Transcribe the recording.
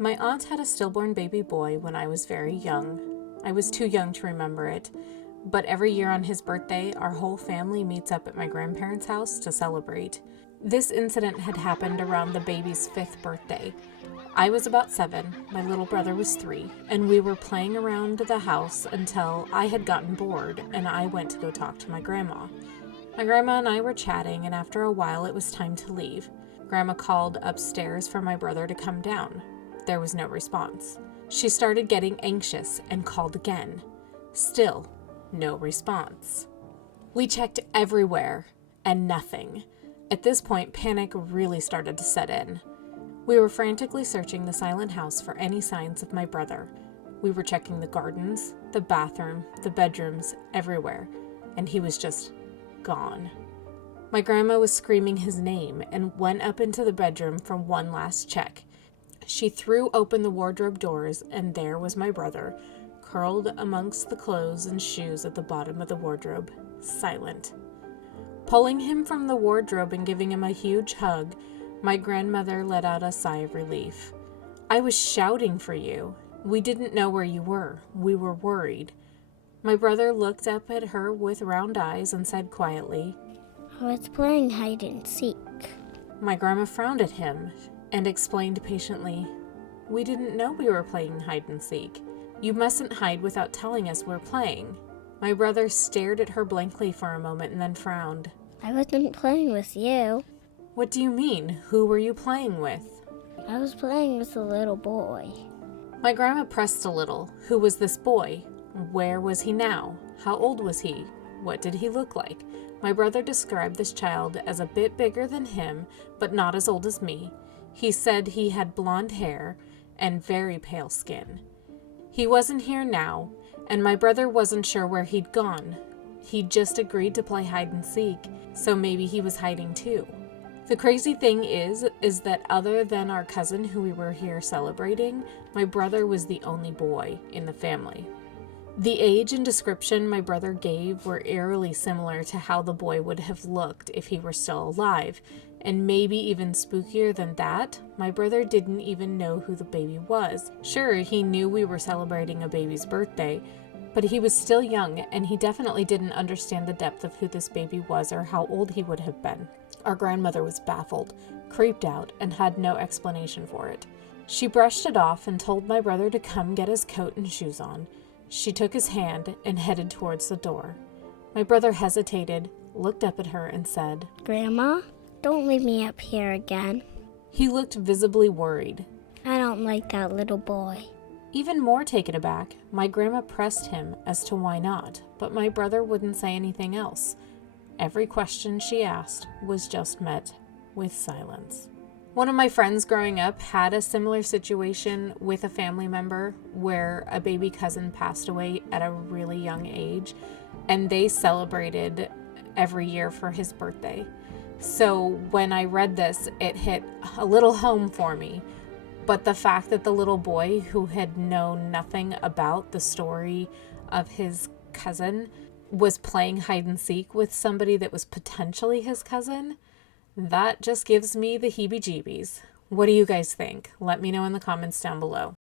My aunt had a stillborn baby boy when I was very young. I was too young to remember it, but every year on his birthday, our whole family meets up at my grandparents' house to celebrate. This incident had happened around the baby's 5th birthday. I was about 7, my little brother was 3, and we were playing around the house until I had gotten bored and I went to go talk to my grandma. My grandma and I were chatting, and after a while it was time to leave. Grandma called upstairs for my brother to come down. There was no response. She started getting anxious and called again. Still, no response. We checked everywhere and nothing. At this point, panic really started to set in. We were frantically searching the silent house for any signs of my brother. We were checking the gardens, the bathroom, the bedrooms, everywhere, and he was just gone. My grandma was screaming his name and went up into the bedroom for one last check. She threw open the wardrobe doors, and there was my brother, curled amongst the clothes and shoes at the bottom of the wardrobe, silent. Pulling him from the wardrobe and giving him a huge hug, my grandmother let out a sigh of relief. "I was shouting for you. We didn't know where you were. We were worried." My brother looked up at her with round eyes and said quietly, "I was playing hide and seek." My grandma frowned at him and explained patiently, "We didn't know we were playing hide and seek. You mustn't hide without telling us we're playing." My brother stared at her blankly for a moment and then frowned. "I wasn't playing with you. "What do you mean? Who were you playing with?" I was playing with a little boy." My grandma pressed a little. Who was this boy? Where was he now? How old was he? What did he look like? My brother described this child as a bit bigger than him, but not as old as me. He said he had blonde hair and very pale skin. He wasn't here now, and my brother wasn't sure where he'd gone. He'd just agreed to play hide and seek, so maybe he was hiding too. The crazy thing is that other than our cousin who we were here celebrating, my brother was the only boy in the family. The age and description my brother gave were eerily similar to how the boy would have looked if he were still alive, and maybe even spookier than that, my brother didn't even know who the baby was. Sure, he knew we were celebrating a baby's birthday, but he was still young, and he definitely didn't understand the depth of who this baby was or how old he would have been. Our grandmother was baffled, creeped out, and had no explanation for it. She brushed it off and told my brother to come get his coat and shoes on. She took his hand and headed towards the door. My brother hesitated, looked up at her, and said, "Grandma, don't leave me up here again. He looked visibly worried. I don't like that little boy." Even more taken aback, my grandma pressed him as to why not, but my brother wouldn't say anything else. Every question she asked was just met with silence. One of my friends growing up had a similar situation with a family member where a baby cousin passed away at a really young age, and they celebrated every year for his birthday. So when I read this, it hit a little home for me. But the fact that the little boy who had known nothing about the story of his cousin was playing hide and seek with somebody that was potentially his cousin, that just gives me the heebie-jeebies. What do you guys think? Let me know in the comments down below.